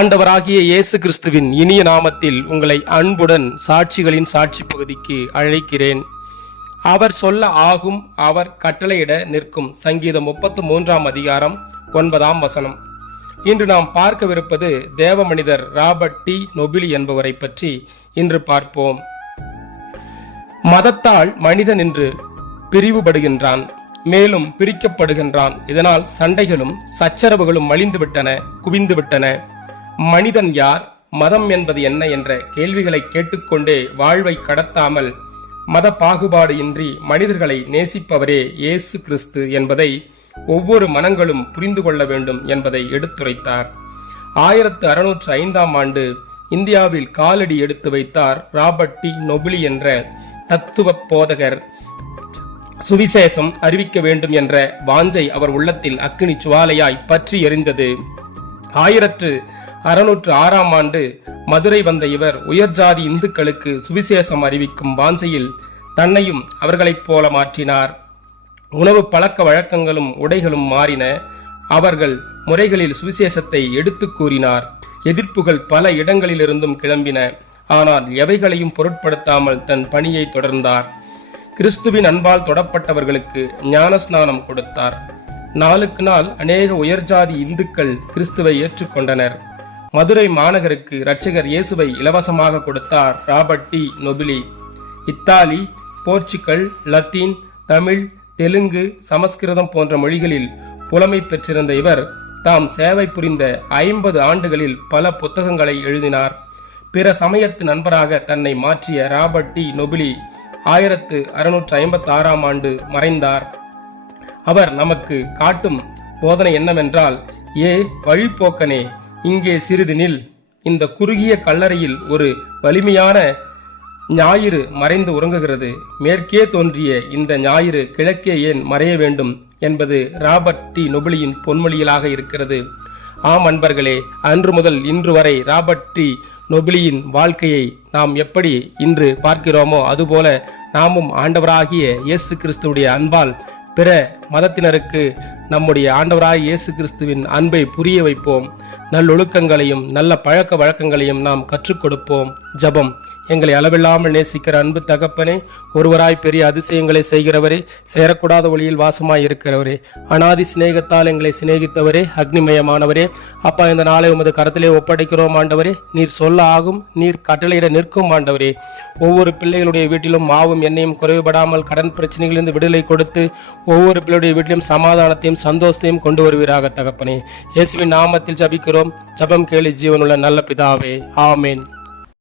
ஆண்டவராகிய இயேசு கிறிஸ்துவின் இனிய நாமத்தில் உங்களை அன்புடன் சாட்சிகளின் சாட்சி பகுதிக்கு அழைக்கிறேன். அவர் சொல்ல ஆகும் அவர் கட்டளையிட நிற்கும் சங்கீதம் முப்பத்து மூன்றாம் அதிகாரம் ஒன்பதாம் வசனம். இன்று நாம் பார்க்கவிருப்பது தேவ மனிதர் ராபர்ட் டி. நொபிலி என்பவரை பற்றி இன்று பார்ப்போம். மதத்தால் மனிதன் என்று பிரிவுபடுகின்றான் மேலும் பிரிக்கப்படுகின்றான். இதனால் சண்டைகளும் சச்சரவுகளும் மலிந்துவிட்டன குவிந்துவிட்டன. மனிதன் யார்? மதம் என்பது என்ன என்ற கேள்விகளை கேட்டுக்கொண்டே வாழ்வை கடத்தாமல் மத பாகுபாடு இன்றி மனிதர்களை நேசிப்பவரே இயேசு கிறிஸ்து என்பதை ஒவ்வொரு மனங்களும் புரிந்து கொள்ள வேண்டும் என்பதை எடுத்துரைத்தார். ஆயிரத்து அறுநூற்று ஐந்தாம் ஆண்டு இந்தியாவில் காலடி எடுத்து வைத்தார் ராபர்ட் டி. நொபிலி என்ற தத்துவ போதகர். சுவிசேஷம் அறிவிக்க வேண்டும் என்ற வாஞ்சை அவர் உள்ளத்தில் அக்கினி சுவாலையாய் பற்றி எரிந்தது. ஆயிரத்து அறுநூற்று ஆறாம் ஆண்டு மதுரை வந்த இவர் உயர்ஜாதி இந்துக்களுக்கு சுவிசேஷம் அறிவிக்கும் வாஞ்சையில் தன்னையும் அவர்களைப் போல மாற்றினார். உணவு பழக்க வழக்கங்களும் உடைகளும் மாறின அவர்கள் முறைகளில் சுவிசேஷத்தை எடுத்துக் கூறினார். எதிர்ப்புகள் பல இடங்களிலிருந்தும் கிளம்பின. ஆனால் எவைகளையும் பொருட்படுத்தாமல் தன் பணியை தொடர்ந்தார். கிறிஸ்துவின் அன்பால் தொடப்பட்டவர்களுக்கு ஞானஸ்நானம் கொடுத்தார். நாளுக்கு நாள் அநேக உயர்ஜாதி இந்துக்கள் கிறிஸ்துவை ஏற்றுக்கொண்டனர். மதுரை மாநகருக்கு இரட்சகர் இயேசுவை இலவசமாக கொடுத்தார் Robert de. Nobili. Italy Portugal Latin Tamil Telugu சமஸ்கிருதம் போன்ற மொழிகளில் புலமை பெற்றிருந்த இவர் தாம் சேவை புரிந்த ஐம்பது ஆண்டுகளில் பல புத்தகங்களை எழுதினார். பிற சமயத்து நண்பராக தன்னை மாற்றிய ராபர்ட் டி. நொபிலி ஆயிரத்து அறுநூற்று ஐம்பத்தி ஆறாம் ஆண்டு மறைந்தார். அவர் நமக்கு காட்டும் போதனை என்னவென்றால் ஏ வழிப்போக்கனே இங்கே சிறிது நில். இந்த குறுகிய கல்லறையில் ஒரு வலிமையான ஞாயிறு மறைந்து உறங்குகிறது. மேற்கே தோன்றிய இந்த ஞாயிறு கிழக்கே ஏன் மறைய வேண்டும் என்பது ராபர்ட் டி. நொபிலியின் பொன்மொழியிலாக இருக்கிறது. ஆம் அன்பர்களே அன்று முதல் இன்று வரை ராபர்ட் டி. நொபிலியின் வாழ்க்கையை நாம் எப்படி இன்று பார்க்கிறோமோ அதுபோல நாமும் ஆண்டவராகிய இயேசு கிறிஸ்துவுடைய அன்பால் பிற மதத்தினருக்கு நம்முடைய ஆண்டவராய் இயேசு கிறிஸ்துவின் அன்பை புரிய வைப்போம். நல்லொழுக்கங்களையும் நல்ல பழக்க வழக்கங்களையும் நாம் கற்றுக் கொடுப்போம். ஜபம். எங்களை அளவில்லாமல் நேசிக்கிற அன்பு தகப்பனே ஒருவராய் பெரிய அதிசயங்களை செய்கிறவரே சேரக்கூடாத ஒளியில் வாசமாய் இருக்கிறவரே அனாதி சிநேகத்தால் எங்களை சிநேகித்தவரே அக்னிமயமானவரே. அப்பா இந்த நாளை உமது கரத்திலே ஒப்படைக்கிறோம் ஆண்டவரே. நீர் சொல்ல ஆகும் நீர் கட்டளையிட நிற்கும் ஆண்டவரே. ஒவ்வொரு பிள்ளைகளுடைய வீட்டிலும் மாவும் எண்ணெயும் குறைவுபடாமல் கடன் பிரச்சனைகளிலிருந்து விடுதலை கொடுத்து ஒவ்வொரு பிள்ளையுடைய வீட்டிலும் சமாதானத்தையும் சந்தோஷத்தையும் கொண்டு வருவீராக தகப்பனே. இயேசுவின் நாமத்தில் ஜபிக்கிறோம். ஜபம் கேளு ஜீவனுள்ள நல்ல பிதாவே. ஆமேன்.